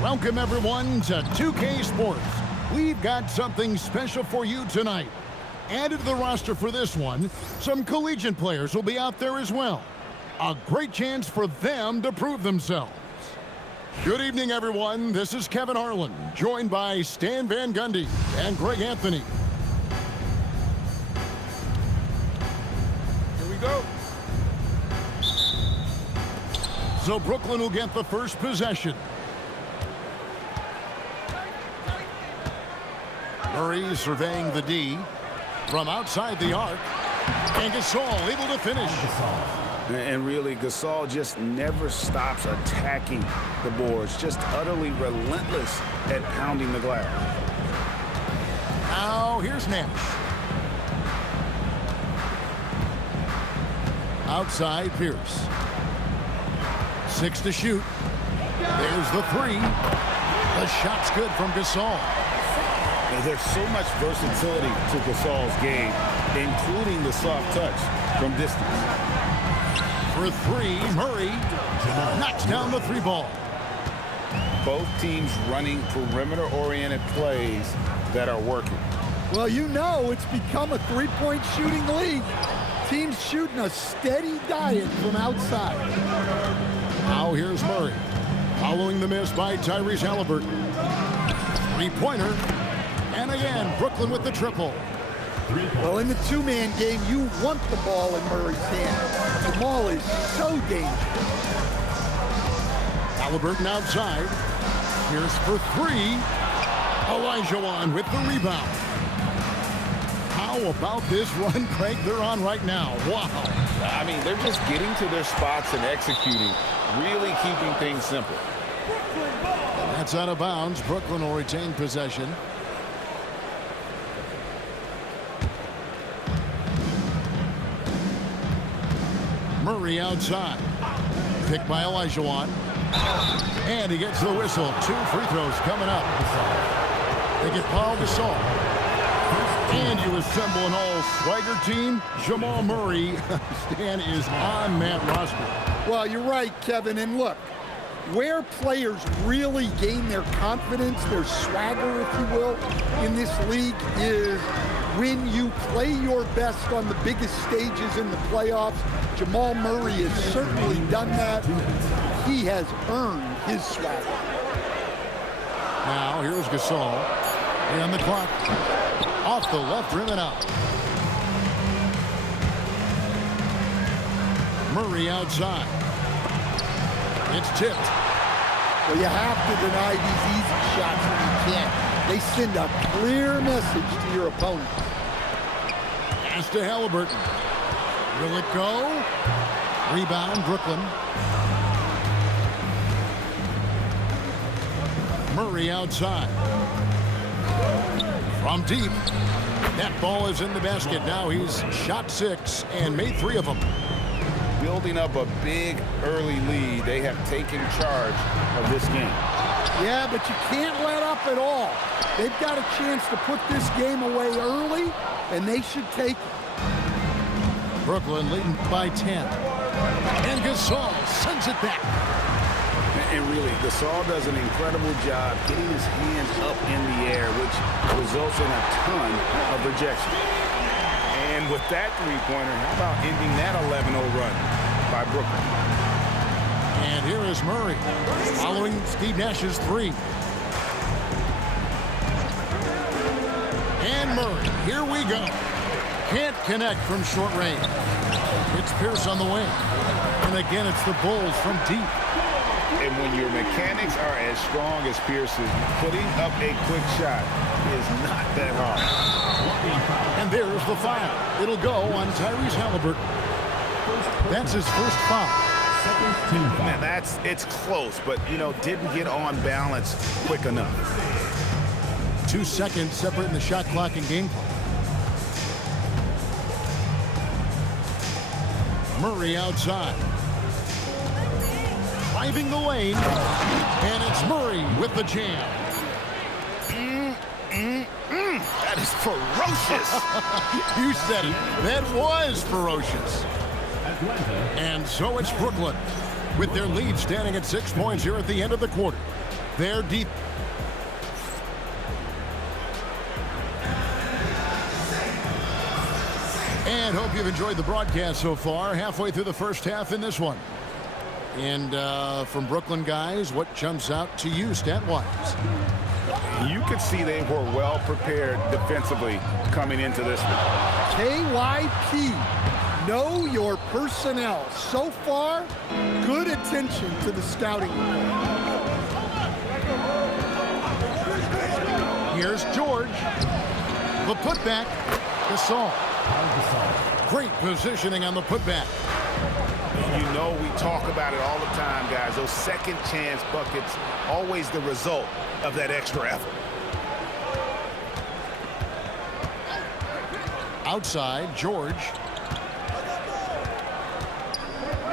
Welcome, everyone, to 2K Sports. We've got something special for you tonight. Added to the roster for this one, some collegiate players will be out there as well. A great chance for them to prove themselves. Good evening, everyone. This is Kevin Harlan, joined by Stan Van Gundy and Greg Anthony. Here we go. So Brooklyn will get the first possession. Murray surveying the D from outside the arc. And Gasol able to finish. And really, Gasol just never stops attacking the boards. Just utterly relentless at pounding the glass. Now, here's Nash. Outside, Pierce. 6 to shoot. There's the 3. The shot's good from Gasol. There's so much versatility to Gasol's game, including the soft touch from distance. For 3, Murray knocks down the 3 ball. Both teams running perimeter-oriented plays that are working. Well, you know it's become a three-point shooting league. Teams shooting a steady diet from outside. Now here's Murray. Following the miss by Tyrese Halliburton. 3-pointer. And again, Brooklyn with the triple. Well, in the two-man game, you want the ball in Murray's hand. Jamal is so dangerous. Halliburton outside. Here's for 3. Olajuwon with the rebound. How about this run, Craig, they're on right now? Wow. I mean, they're just getting to their spots and executing, really keeping things simple. That's out of bounds. Brooklyn will retain possession. Murray outside. Picked by Olajuwon. And he gets the whistle. 2 free throws coming up. They get Paul Gasol. And you assemble an all-swagger team. Jamal Murray, Stan, is on that roster. Well, you're right, Kevin. And look, where players really gain their confidence, their swagger, if you will, in this league is when you play your best on the biggest stages in the playoffs. Jamal Murray has certainly done that. He has earned his swagger. Now, here's Gasol. And the clock. Off the left rim and out. Murray outside. It's tipped. Well, you have to deny these easy shots when you can't. They send a clear message to your opponent. Pass to Halliburton. Will it go? Rebound, Brooklyn. Murray outside. From deep. That ball is in the basket. Now he's shot 6 and made 3 of them. Building up a big early lead, they have taken charge of this game. Yeah, but you can't let up at all. They've got a chance to put this game away early, and they should take it. Brooklyn leading by 10. And Gasol sends it back. And really, Gasol does an incredible job getting his hands up in the air, which results in a ton of rejection. And with that three-pointer, how about ending that 11-0 run by Brooklyn? And here is Murray, following Steve Nash's 3. And Murray, here we go. Can't connect from short range. It's Pierce on the wing. And again, it's the Bulls from deep. And when your mechanics are as strong as Pierce's, putting up a quick shot is not that hard. And there's the foul. It'll go on Tyrese Halliburton. That's his first foul. Man, it's close, but, you know, didn't get on balance quick enough. 2 seconds separating the shot clock and game clock. Murray outside. Driving the lane. And it's Murray with the jam. That is ferocious. You said it. That was ferocious. And so it's Brooklyn with their lead standing at 6 points here at the end of the quarter. Their deep. And hope you've enjoyed the broadcast so far. Halfway through the first half in this one. And from Brooklyn guys, what jumps out to you stat-wise? You could see they were well prepared defensively coming into this one. KYP, know your personnel. So far, good attention to the scouting report. Here's George. The putback. Gasol. Great positioning on the putback. You know we talk about it all the time, guys. Those second chance buckets, always the result of that extra effort. Outside, George.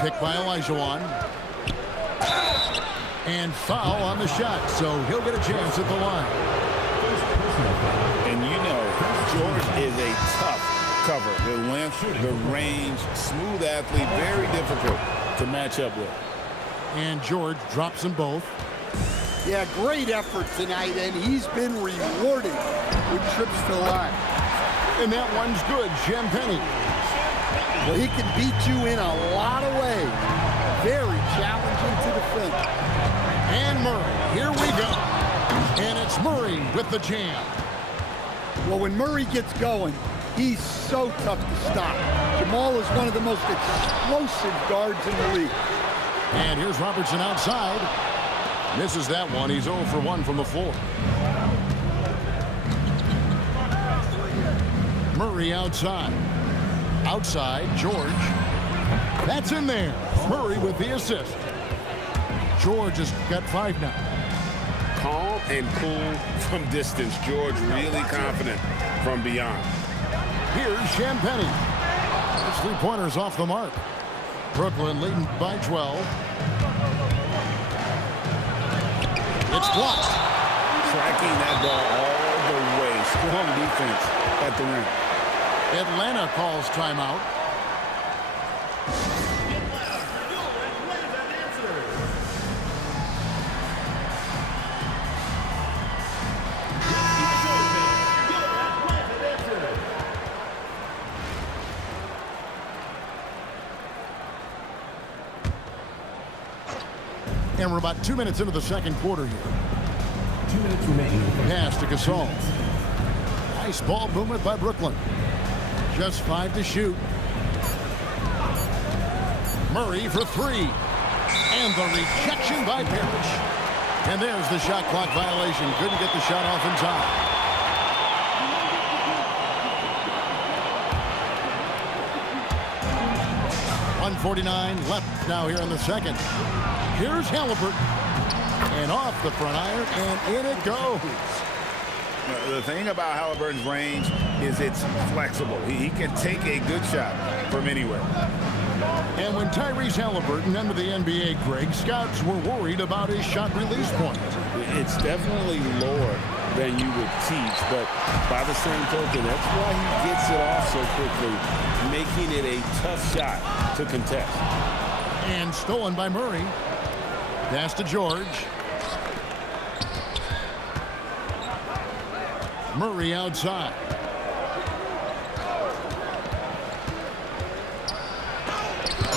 Picked by Olajuwon. And foul on the shot, so he'll get a chance at the line. And you know, George is a tough cover. The length, the range, smooth athlete, very difficult to match up with. And George drops them both. Yeah, great effort tonight, and he's been rewarded with trips to the line. And that one's good, Champagnie. Well, he can beat you in a lot of ways. Very challenging to defend. And Murray, here we go. And it's Murray with the jam. Well, when Murray gets going, he's so tough to stop. Jamal is one of the most explosive guards in the league. And here's Robertson outside. Misses that one. He's 0 for 1 from the floor. Murray outside. Outside, George. That's in there. Murray with the assist. George has got 5 now. Calm and cool from distance. George really confident from beyond. Here's Champagnie. His three-pointer's off the mark. Brooklyn leading by 12. It's blocked. Tracking that ball all the way. Strong defense at the rim. Atlanta calls timeout. And we're about 2 minutes into the second quarter here. 2 minutes remaining. Pass to Gasol. Nice ball movement by Brooklyn. Just 5 to shoot. Murray for 3. And the rejection by Parrish. And there's the shot clock violation. Couldn't get the shot off in time. .149 left now here in the second. Here's Halliburton. And off the front iron, and in it goes. The thing about Halliburton's range is it's flexible. He can take a good shot from anywhere. And when Tyrese Halliburton entered the NBA, Greg, scouts were worried about his shot release point. It's definitely lower than you would teach, but by the same token, that's why he gets it off so quickly, making it a tough shot to contest. And stolen by Murray. Pass to George. Murray outside.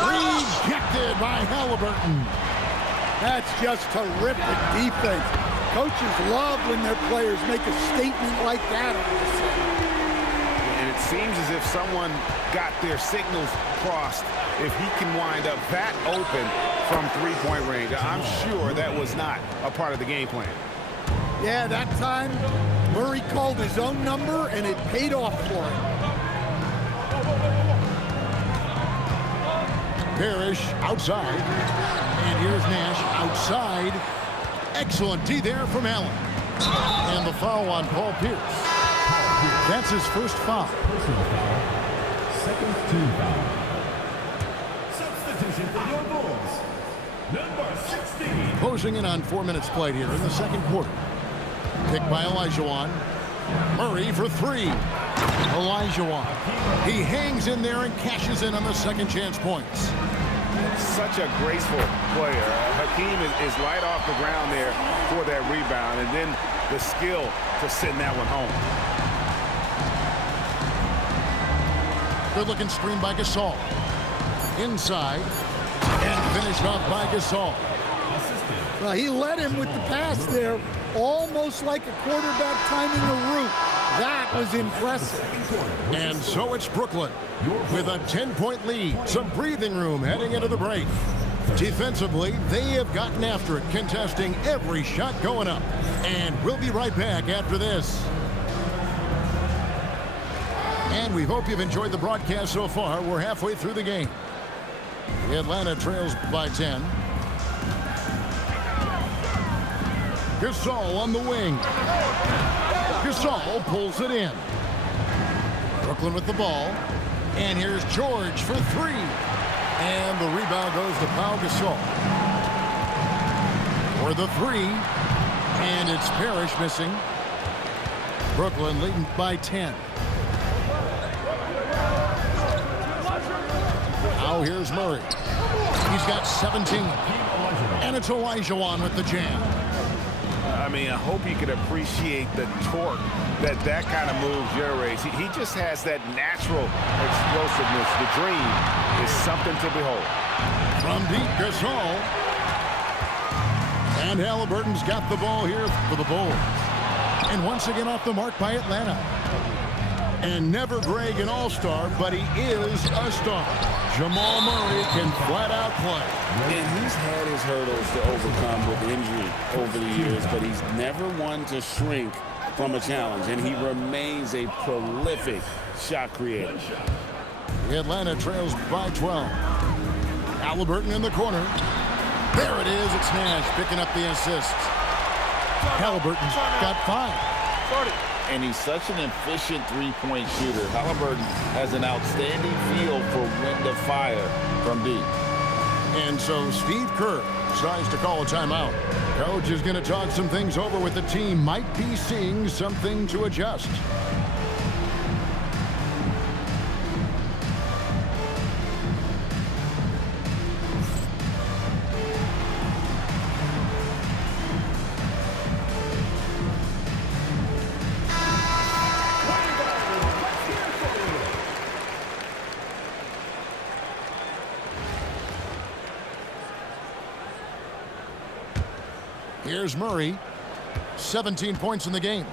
Rejected by Halliburton. That's just terrific defense. Coaches love when their players make a statement like that on this side. And it seems as if someone got their signals crossed. If he can wind up that open from three-point range, I'm sure that was not a part of the game plan. Yeah, that time, Murray called his own number, and it paid off for him. Parrish outside. And here's Nash outside. Excellent D there from Allen. And the foul on Paul Pierce. That's his first foul. Personal foul. Second team foul. Substitution for your Bulls. Number 16. Closing in on 4 minutes played here in the second quarter. Picked by Olajuwon. Murray for 3. Olajuwon. He hangs in there and cashes in on the second chance points. such a graceful player. Hakeem is light off the ground there for that rebound, and then the skill to send that one home. Good-looking screen by Gasol. Inside. And finished off by Gasol. Well, he led him with the pass there, almost like a quarterback timing a route. That was impressive. And so it's Brooklyn with a 10-point lead. Some breathing room heading into the break. Defensively, they have gotten after it, contesting every shot going up. And we'll be right back after this. And we hope you've enjoyed the broadcast so far. We're halfway through the game. Atlanta trails by 10. Gasol on the wing. Gasol pulls it in. Brooklyn with the ball. And here's George for three. And the rebound goes to Pau Gasol. For the three. And it's Parrish missing. Brooklyn leading by 10. Now here's Murray. He's got 17. And it's Olajuwon with the jam. I mean, I hope you could appreciate the torque that kind of move generates. He just has that natural explosiveness. The dream is something to behold. From deep, Gasol. And Halliburton's got the ball here for the Bulls. And once again off the mark by Atlanta. And never Greg an all-star, but he is a star. Jamal Murray can flat out play. And he's had his hurdles to overcome with injury over the years, but he's never one to shrink from a challenge, and he remains a prolific shot creator. Atlanta trails by 12. Halliburton in the corner. There it is. It's Nash picking up the assist. Halliburton's got 5. And he's such an efficient three-point shooter. Halliburton has an outstanding feel for when to fire from deep. And so Steve Kerr decides to call a timeout. Coach is going to talk some things over with the team. Might be seeing something to adjust. Here's Murray, 17 points in the game.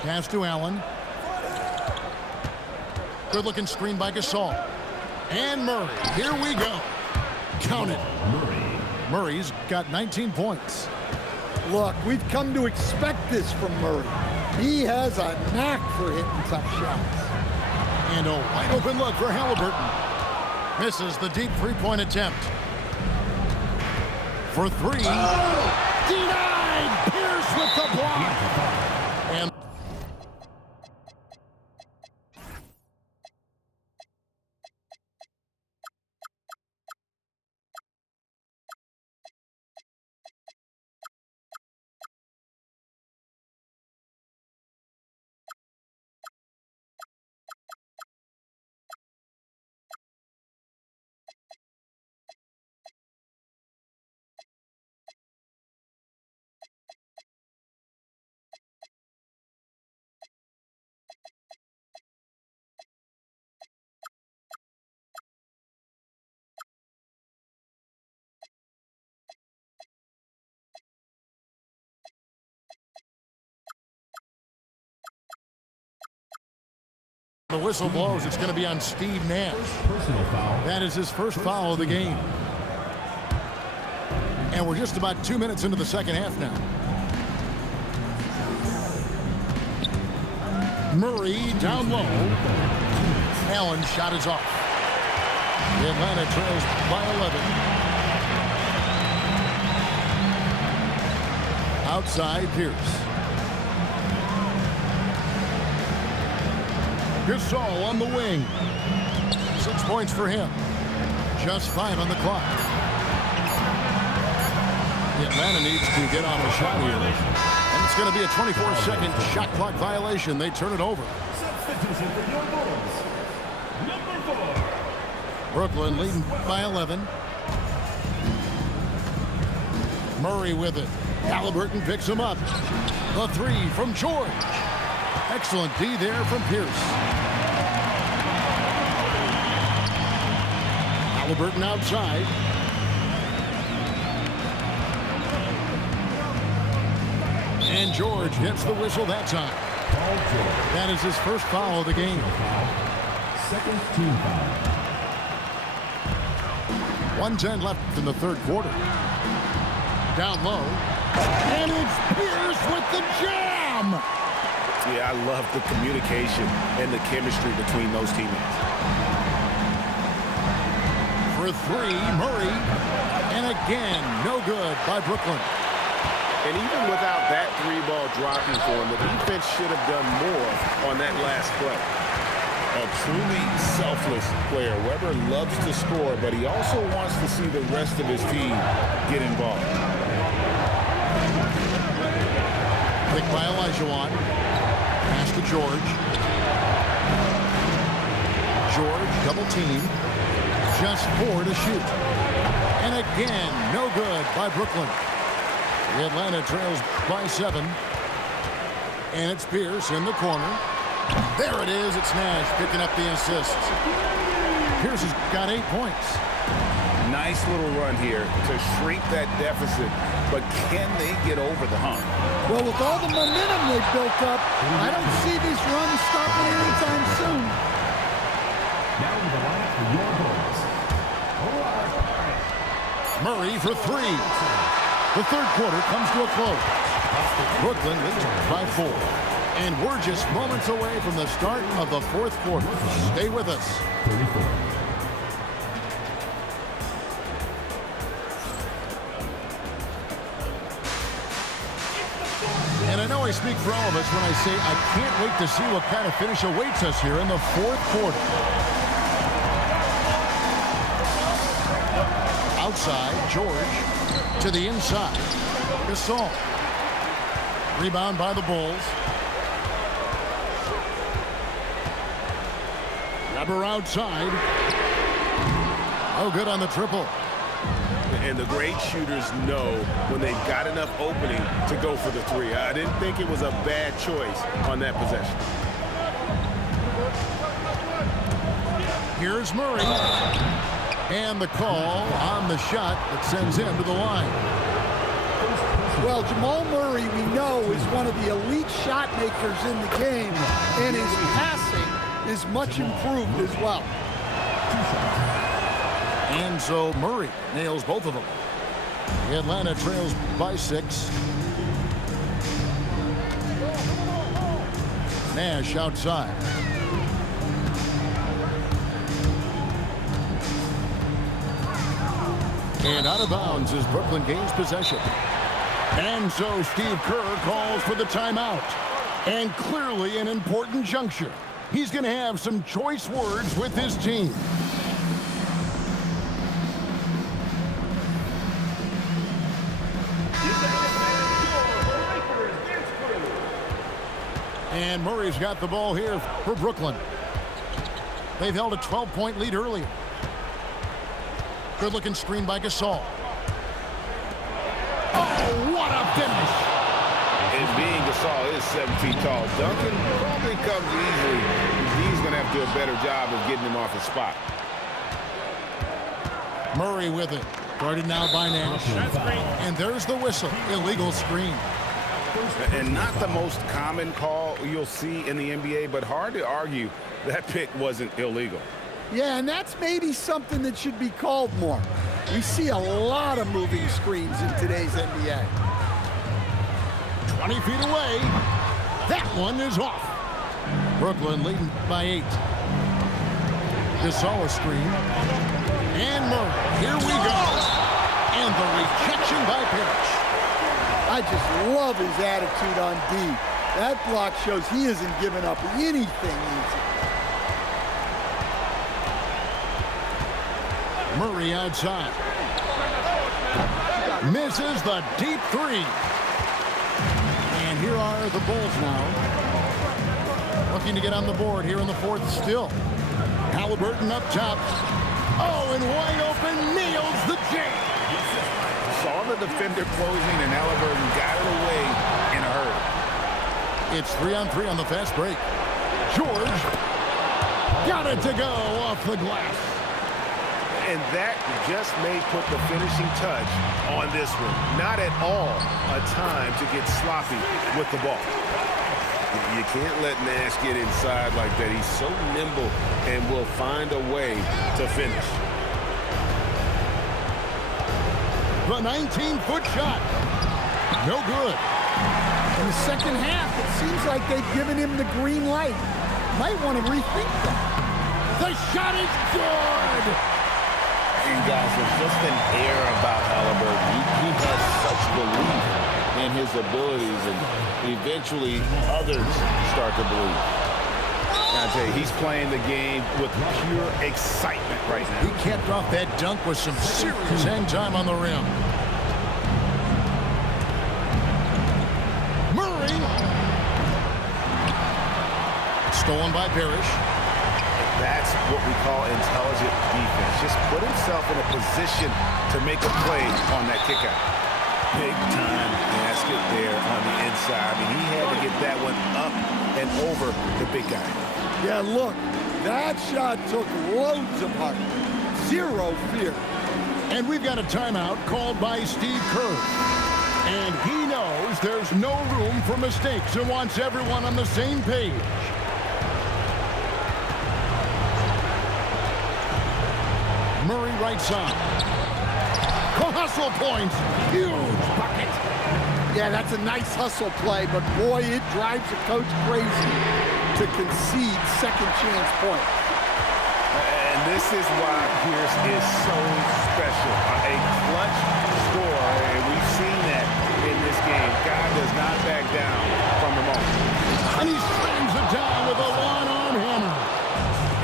Pass to Allen. Good looking screen by Gasol. And Murray, here we go. Count it. Murray's got 19 points. Look, we've come to expect this from Murray. He has a knack for hitting tough shots. And a wide open look for Halliburton. Misses the deep three-point attempt. For three. Denied! Pierce with the block. And the whistle blows. It's going to be on Steve Nash. Personal foul. That is his first foul of the game. And we're just about 2 minutes into the second half now. Murray down low. Allen's shot is off. Atlanta trails by 11. Outside, Pierce. Gasol on the wing. 6 points for him. Just 5 on the clock. Atlanta needs to get on a shot here. And It's going to be a 24-second shot clock violation. They turn it over. Substitution for your Bulls. Number 4. Brooklyn leading by 11. Murray with it. Halliburton picks him up. The three from George. Excellent D there from Pierce. Halliburton outside. And George hits the whistle that time. That is his first foul of the game. Second team foul. 1:10 left in the third quarter. Down low. And it's Pierce with the jam! Yeah, I love the communication and the chemistry between those teammates. For three, Murray. And again, no good by Brooklyn. And even without that three ball dropping for him, the defense should have done more on that last play. A truly selfless player. Weber loves to score, but he also wants to see the rest of his team get involved. Pick by Olajuwon. Pass to George. George double team. Just 4 to shoot. And again, no good by Brooklyn. The Atlanta trails by 7. And it's Pierce in the corner. There it is. It's Nash picking up the assist. Pierce has got 8 points. Nice little run here to shrink that deficit, but can they get over the hump? Well, with all the momentum they've built up, I don't see this run stopping anytime soon. Now to the line for your Bulls. Murray for 3. The third quarter comes to a close. Brooklyn leads by 4. And we're just moments away from the start of the fourth quarter. Stay with us. 34. And I know I speak for all of us when I say I can't wait to see what kind of finish awaits us here in the fourth quarter. Outside, George to the inside. Gasol. Rebound by the Bulls. Weber outside. Oh, good on the triple. And the great shooters know when they've got enough opening to go for the three. I didn't think it was a bad choice on that possession. Here's Murray. And the call on the shot that sends him to the line. Well, Jamal Murray, we know, is one of the elite shot makers in the game, and his passing is much improved as well. And so Murray nails both of them. The Atlanta trails by 6. Nash outside. And out of bounds as Brooklyn gains possession. And so Steve Kerr calls for the timeout. And clearly an important juncture. He's going to have some choice words with his team. And Murray's got the ball here for Brooklyn. They've held a 12-point lead earlier. Good-looking screen by Gasol. Oh, what a finish! And being Gasol is 7 feet tall, Duncan probably comes easily. He's going to have to do a better job of getting him off his spot. Murray with it. Guarded now by Nash. And there's the whistle. Illegal screen. And not the most common call you'll see in the NBA, but hard to argue that pick wasn't illegal. Yeah, and that's maybe something that should be called more. We see a lot of moving screens in today's NBA. 20 feet away. That one is off. Brooklyn leading by 8. Gasol screen. And Murray. Here we go. And the rejection by Pierce. I just love his attitude on D. That block shows he isn't giving up anything easy. Murray outside. Misses the deep 3. And here are the Bulls now. Looking to get on the board here in the fourth still. Halliburton up top. Oh, and wide open, nails the jam. Saw the defender closing, and Halliburton got it away in a hurry. It's 3-on-3 on the fast break. George got it to go off the glass. And that just may put the finishing touch on this one. Not at all a time to get sloppy with the ball. You can't let Nash get inside like that. He's so nimble and will find a way to finish. The 19-foot shot. No good. In the second half, it seems like they've given him the green light. Might want to rethink that. The shot is good. And guys, there's just an air about Halliburton. He has such belief in his abilities, and eventually others start to believe. I tell you, he's playing the game with pure excitement right now. He capped off that dunk with some serious hang time on the rim. Murray. Stolen by Parrish. That's what we call intelligent defense. Just put himself in a position to make a play on that kickout. Big time basket there on the inside. I mean, he had to get that one up and over the big guy. Yeah, look, that shot took loads of heart. Zero fear. And we've got a timeout called by Steve Kerr. And he knows there's no room for mistakes and wants everyone on the same page. Murray right side. Hustle points. Huge bucket. Yeah, that's a nice hustle play, but boy, it drives a coach crazy to concede second chance points. And this is why Pierce is so special. A clutch scorer, and we've seen that in this game. Guy does not back down from the moment. And he slams it down with a one-arm hammer.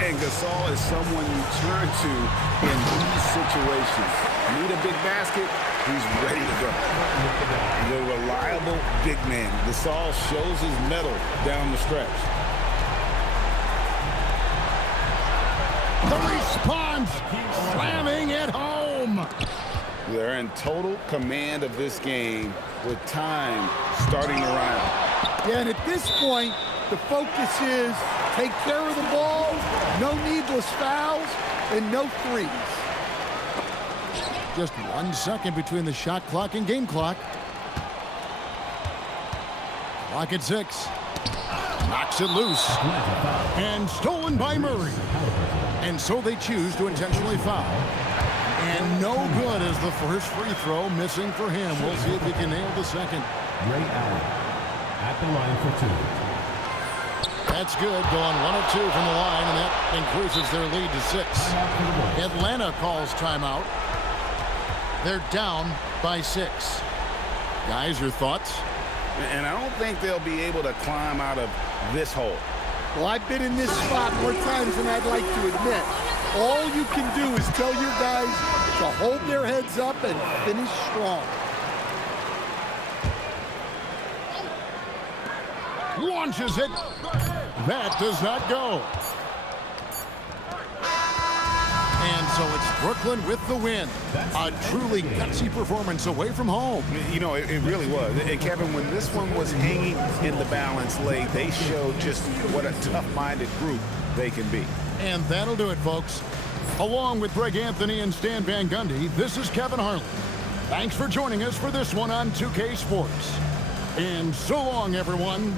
And Gasol is someone you turn to in these situations. Need a big basket, he's ready to go. The reliable big man. Gasol shows his mettle down the stretch. The response, slamming it home. They're in total command of this game with time starting to run out. Yeah, and at this point, the focus is take care of the ball, no needless fouls, and no threes. Just 1 second between the shot clock and game clock. Clock at 6. Knocks it loose. And stolen by Murray. And so they choose to intentionally foul. And no good as the first free throw missing for him. We'll see if he can nail the second. Ray Allen at the line for 2. That's good, going 1 of 2 from the line, and that increases their lead to 6. Atlanta calls timeout. They're down by 6. Guys, your thoughts? And I don't think they'll be able to climb out of this hole. Well, I've been in this spot more times than I'd like to admit. All you can do is tell your guys to hold their heads up and finish strong. Launches it. That does not go. And so it's Brooklyn with the win. A truly gutsy performance away from home. You know, it really was. And Kevin, when this one was hanging in the balance late, they showed just what a tough-minded group they can be. And that'll do it, folks. Along with Greg Anthony and Stan Van Gundy, this is Kevin Harlan. Thanks for joining us for this one on 2K Sports. And so long, everyone.